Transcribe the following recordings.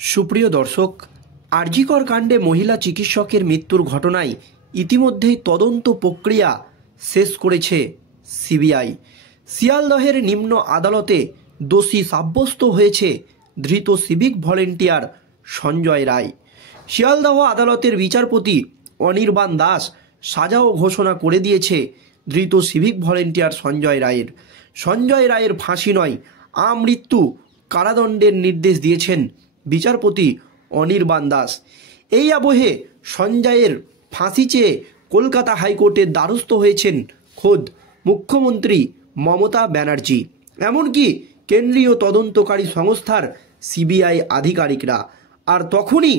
সুপ্রিয় দর্শক, আরজিকর কাণ্ডে মহিলা চিকিৎসকের মৃত্যুর ঘটনায় ইতিমধ্যেই তদন্ত প্রক্রিয়া শেষ করেছে সিবিআই। শিয়ালদহের নিম্ন আদালতে দোষী সাব্যস্ত হয়েছে ধৃত সিভিক ভলেন্টিয়ার সঞ্জয় রায়। শিয়ালদহ আদালতের বিচারপতি অনির্বাণ দাস সাজাও ঘোষণা করে দিয়েছে ধৃত সিভিক ভলেন্টিয়ার সঞ্জয় রায়ের ফাঁসি নয়, আমৃত্যু কারাদণ্ডের নির্দেশ দিয়েছেন বিচারপতি অনির্বাণ দাস। এই আবহে সঞ্জয়ের ফাঁসি চেয়ে কলকাতা হাইকোর্টের দ্বারস্থ হয়েছেন খোদ মুখ্যমন্ত্রী মমতা ব্যানার্জি, এমনকি কেন্দ্রীয় তদন্তকারী সংস্থার সিবিআই আধিকারিকরা। আর তখনই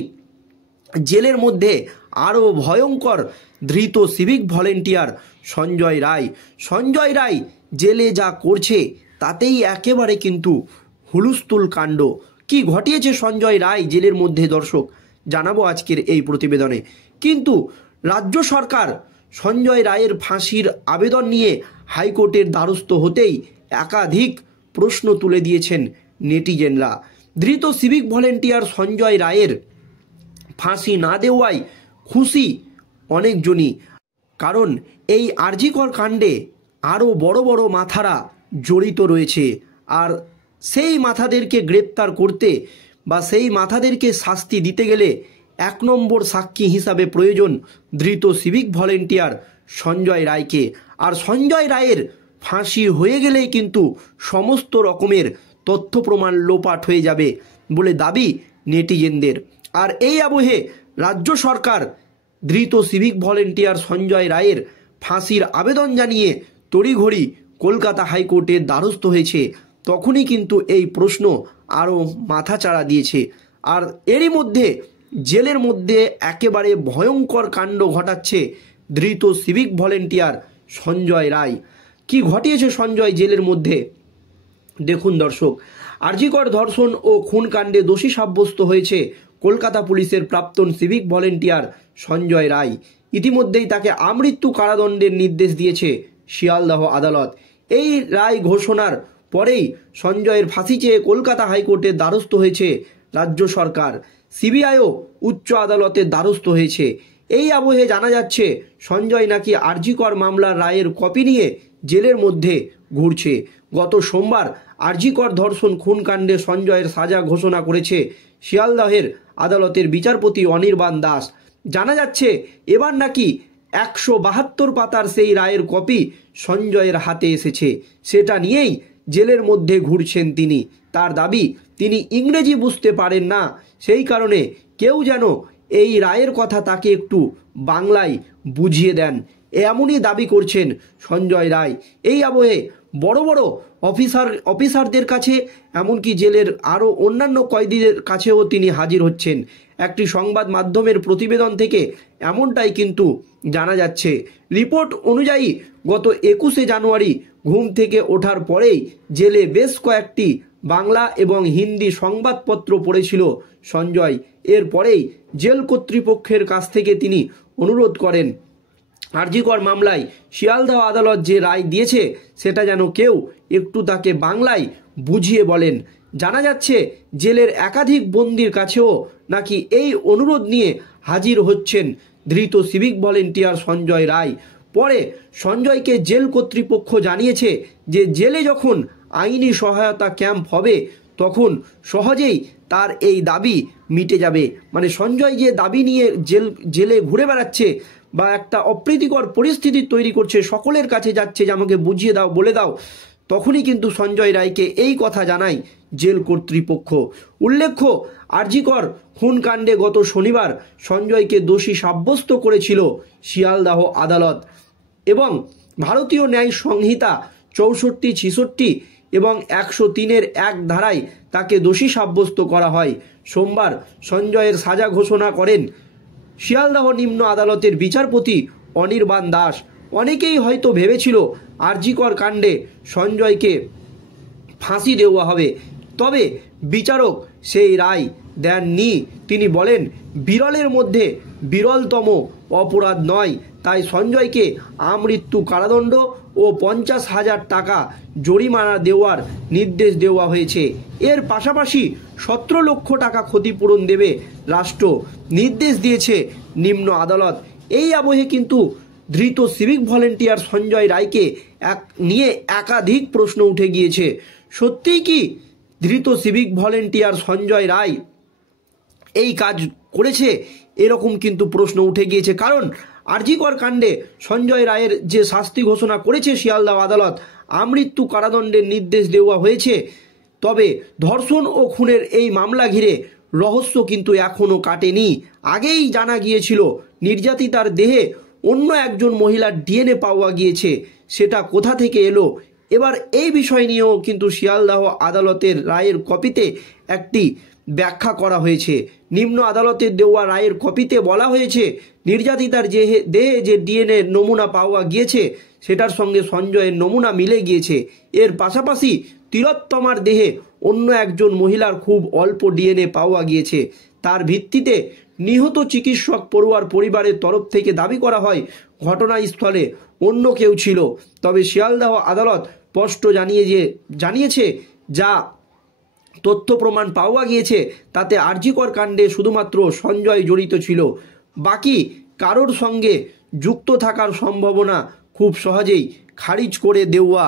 জেলের মধ্যে আরও ভয়ঙ্কর ধৃত সিভিক ভলেন্টিয়ার সঞ্জয় রায় জেলে যা করছে তাতেই একেবারে কিন্তু হুলস্থুল কাণ্ড। কি ঘটিয়েছে সঞ্জয় রায় জেলের মধ্যে দর্শক জানাবো আজকের এই প্রতিবেদনে। কিন্তু রাজ্য সরকার সঞ্জয় রায়ের ফাঁসির আবেদন নিয়ে হাইকোর্টের দ্বারস্থ হতেই একাধিক প্রশ্ন তুলে দিয়েছেন নেটিজেনরা। ধৃত সিভিক ভলেন্টিয়ার সঞ্জয় রায়ের ফাঁসি না দেওয়ায় খুশি অনেকজনই, কারণ এই আরজিকর কাণ্ডে আরও বড় বড় মাথারা জড়িত রয়েছে। আর সেই মাথাদেরকে গ্রেপ্তার করতে বা সেই মাথাদেরকে শাস্তি দিতে গেলে এক নম্বর সাক্ষী হিসাবে প্রয়োজন ধৃত সিভিক ভলেন্টিয়ার সঞ্জয় রায়কে। আর সঞ্জয় রায়ের ফাঁসি হয়ে গেলেই কিন্তু সমস্ত রকমের তথ্য প্রমাণ লোপাট হয়ে যাবে বলে দাবি নেটিজেনদের। আর এই আবহে রাজ্য সরকার ধৃত সিভিক ভলেন্টিয়ার সঞ্জয় রায়ের ফাঁসির আবেদন জানিয়ে তড়িঘড়ি কলকাতা হাইকোর্টের দ্বারস্থ হয়েছে। তখনই কিন্তু এই প্রশ্ন আরও মাথাচাড়া দিয়েছে। আর এরই মধ্যে জেলের মধ্যে একেবারে ভয়ঙ্কর কাণ্ড ঘটাচ্ছে ধৃত সিভিক ভলেন্টিয়ার সঞ্জয় রায়। কি ঘটিয়েছে সঞ্জয় জেলের মধ্যে দেখুন দর্শক। আরজিকর ধর্ষণ ও খুন কাণ্ডে দোষী সাব্যস্ত হয়েছে কলকাতা পুলিশের প্রাক্তন সিভিক ভলেন্টিয়ার সঞ্জয় রায়। ইতিমধ্যেই তাকে আমৃত্যু কারাদণ্ডের নির্দেশ দিয়েছে শিয়ালদহ আদালত। এই রায় ঘোষণার পরেই সঞ্জয়ের ফাঁসি চেয়ে কলকাতা হাইকোর্টের দ্বারস্থ হয়েছে রাজ্য সরকার। সিবিআইও উচ্চ আদালতের দ্বারস্থ হয়েছে। এই আবহে জানা যাচ্ছে সঞ্জয় নাকি আরজিকর মামলার রায়ের কপি নিয়ে জেলের মধ্যে ঘুরছে। গত সোমবার আরজিকর ধর্ষণ খুন কাণ্ডে সঞ্জয়ের সাজা ঘোষণা করেছে শিয়ালদহের আদালতের বিচারপতি অনির্বাণ দাস। জানা যাচ্ছে এবার নাকি 172 পাতার সেই রায়ের কপি সঞ্জয়ের হাতে এসেছে। সেটা নিয়েই জেলের মধ্যে ঘুরছেন তিনি। তার দাবি তিনি ইংরেজি বুঝতে পারেন না, সেই কারণে কেউ যেন এই রায়ের কথা তাকে একটু বাংলায় বুঝিয়ে দেন, এমনই দাবি করছেন সঞ্জয় রায়। এই আবহে বড় বড় অফিসারদের কাছে, এমনকি জেলের আরও অন্যান্য কয়েদিদের কাছেও তিনি হাজির হচ্ছেন। একটি সংবাদ মাধ্যমের প্রতিবেদন থেকে এমনটাই কিন্তু জানা যাচ্ছে। রিপোর্ট অনুযায়ী গত 21শে জানুয়ারি ঘুম থেকে ওঠার পরেই জেলে বেশ কয়েকটি বাংলা এবং হিন্দি সংবাদপত্র পড়েছিল সঞ্জয়। এরপরেই জেল কর্তৃপক্ষের কাছ থেকে তিনি অনুরোধ করেন আরজিকর মামলায় শিয়ালদহ আদালত যে রায় দিয়েছে সেটা যেন কেউ একটু তাকে বাংলায় বুঝিয়ে বলেন। জানা যাচ্ছে জেলের একাধিক বন্দির কাছেও নাকি এই অনুরোধ নিয়ে হাজির হচ্ছেন ধৃত সিভিক ভলেন্টিয়ার সঞ্জয় রায়। পরে সঞ্জয়কে জেল কর্তৃপক্ষ জানিয়েছে যে জেলে যখন আইনি সহায়তা ক্যাম্প হবে তখন সহজেই তার এই দাবি মিটে যাবে। মানে সঞ্জয় যে দাবি নিয়ে জেলে ঘুরে বেড়াচ্ছে বা একটা অপ্রীতিকর পরিস্থিতি তৈরি করছে, সকলের কাছে যাচ্ছে যে আমাকে বুঝিয়ে দাও, বলে দাও, তখনই কিন্তু সঞ্জয় রায়কে এই কথা জানায় জেল কর্তৃপক্ষ। উল্লেখ্য, আরজিকর খুন কাণ্ডে গত শনিবার সঞ্জয়কে দোষী সাব্যস্ত করেছিল শিয়ালদহ আদালত এবং ভারতীয় ন্যায় সংহিতা 64, 66 এবং 103-এর 1 ধারায় তাকে দোষী সাব্যস্ত করা হয়। সোমবার সঞ্জয়ের সাজা ঘোষণা করেন শিয়ালদহ নিম্ন আদালতের বিচারপতি অনির্বাণ দাস। অনেকেই হয়তো ভেবেছিল আরজিকর কাণ্ডে সঞ্জয়কে ফাঁসি দেওয়া হবে, তবে বিচারক সেই রায় দেননি। তিনি বলেন, বিরলের মধ্যে বিরলতম অপরাধ নয়, তাই সঞ্জয়কে আমৃত্যু কারাদণ্ড ও 50,000 টাকা জরিমানা দেওয়ার নির্দেশ দেওয়া হয়েছে। এর পাশাপাশি 17 লক্ষ টাকা ক্ষতিপূরণ দেবে রাষ্ট্র, নির্দেশ দিয়েছে নিম্ন আদালত। এই আবহে কিন্তু ধৃত সিভিক ভলেন্টিয়ার সঞ্জয় রায়কে নিয়ে একাধিক প্রশ্ন উঠে গিয়েছে। সত্যিই কি ধৃত সিভিক ভলেন্টিয়ার সঞ্জয় রায় এই কাজ করেছে? এরকম কিন্তু প্রশ্ন উঠে গিয়েছে। কারণ আরজিকর কাণ্ডে সঞ্জয় রায়ের যে শাস্তি ঘোষণা করেছে শিয়ালদহ আদালত, আমৃত্যু কারাদণ্ডের নির্দেশ দেওয়া হয়েছে, তবে ধর্ষণ ও খুনের এই মামলা ঘিরে রহস্য কিন্তু এখনও কাটেনি। আগেই জানা গিয়েছিল নির্যাতিতার দেহে অন্য একজন মহিলার ডিএনএ পাওয়া গিয়েছে, সেটা কোথা থেকে এলো? এবার এই বিষয় নিয়েও কিন্তু শিয়ালদহ আদালতের রায়ের কপিতে একটি ব্যাখ্যা করা হয়েছে। নিম্ন আদালতের দেওয়া রায়ের কপিতে বলা হয়েছে, নির্যাতিতার দেহে যে ডিএনএ নমুনা পাওয়া গিয়েছে সেটার সঙ্গে সঞ্জয়ের নমুনা মিলে গিয়েছে। এর পাশাপাশি তিলোত্তমার দেহে অন্য একজন মহিলার খুব অল্প ডিএনএ পাওয়া গিয়েছে। তার ভিত্তিতে নিহত চিকিৎসক পড়ুয়ার পরিবারের তরফ থেকে দাবি করা হয় ঘটনাস্থলে অন্য কেউ ছিল। তবে শিয়ালদহ আদালত স্পষ্ট জানিয়েছে যা তথ্য প্রমাণ পাওয়া গিয়েছে তাতে আরজিকর কাণ্ডে শুধুমাত্র সঞ্জয় জড়িত ছিল, বাকি কারোর সঙ্গে যুক্ত থাকার সম্ভাবনা খুব সহজেই খারিজ করে দেওয়া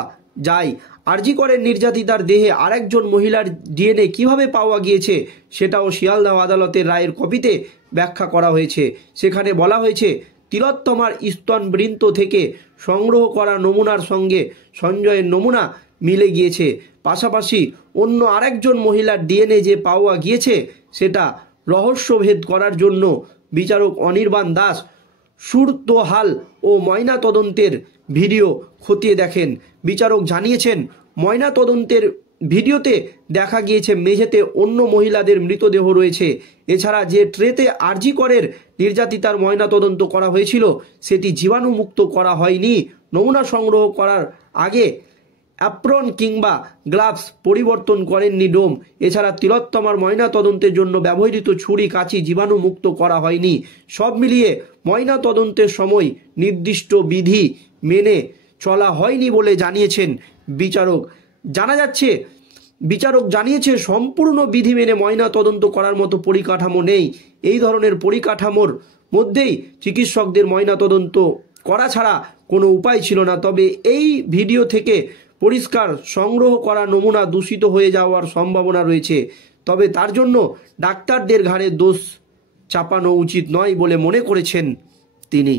যায়। আরজিকরের নির্যাতিতার দেহে আরেকজন মহিলার ডিএনএ কিভাবে পাওয়া গিয়েছে সেটাও শিয়ালদহ আদালতের রায়ের কপিতে ব্যাখ্যা করা হয়েছে। সেখানে বলা হয়েছে, তিলোত্তমার স্তনবৃন্ত থেকে সংগ্রহ করা নমুনার সঙ্গে সঞ্জয়ের নমুনা মিলে গিয়েছে। পাশাপাশি অন্য আরেকজন মহিলার ডিএনএ যে পাওয়া গিয়েছে সেটা রহস্যভেদ করার জন্য বিচারক অনির্বাণ দাস সুরতহাল ও ময়না তদন্তের ভিডিও খতিয়ে দেখেন। বিচারক জানিয়েছেন, ময়না তদন্তের ভিডিওতে দেখা গিয়েছে মেঝেতে অন্য মহিলাদের মৃতদেহ রয়েছে। এছাড়া যে ট্রেতে আরজিকরের নির্যাতিতার ময়না তদন্ত করা হয়েছিল সেটি জীবাণুমুক্ত করা হয়নি। নমুনা সংগ্রহ করার আগে অ্যাপ্রন কিংবা গ্লাভস পরিবর্তন করেননি ডোম। এছাড়া তিলোত্তমার ময়না তদন্তের জন্য ব্যবহৃত ছুরি কাঁচি জীবাণুমুক্ত করা হয়নি। সব মিলিয়ে ময়না তদন্তের সময় নির্দিষ্ট বিধি মেনে চলা হয়নি বলে জানিয়েছেন বিচারক। বিচারক জানিয়েছে সম্পূর্ণ বিধি মেনে ময়না তদন্ত করার মতো পরিকাঠামো নেই। এই ধরনের পরিকাঠামোর মধ্যেই চিকিৎসকদের ময়না তদন্ত করা ছাড়া কোনো উপায় ছিল না। তবে এই ভিডিও থেকে পরিষ্কার সংগ্রহ করা নমুনা দূষিত হয়ে যাওয়ার সম্ভাবনা রয়েছে। তবে তার জন্য ডাক্তারদের ঘাড়ে দোষ চাপানো উচিত নয় বলে মনে করেছেন তিনি।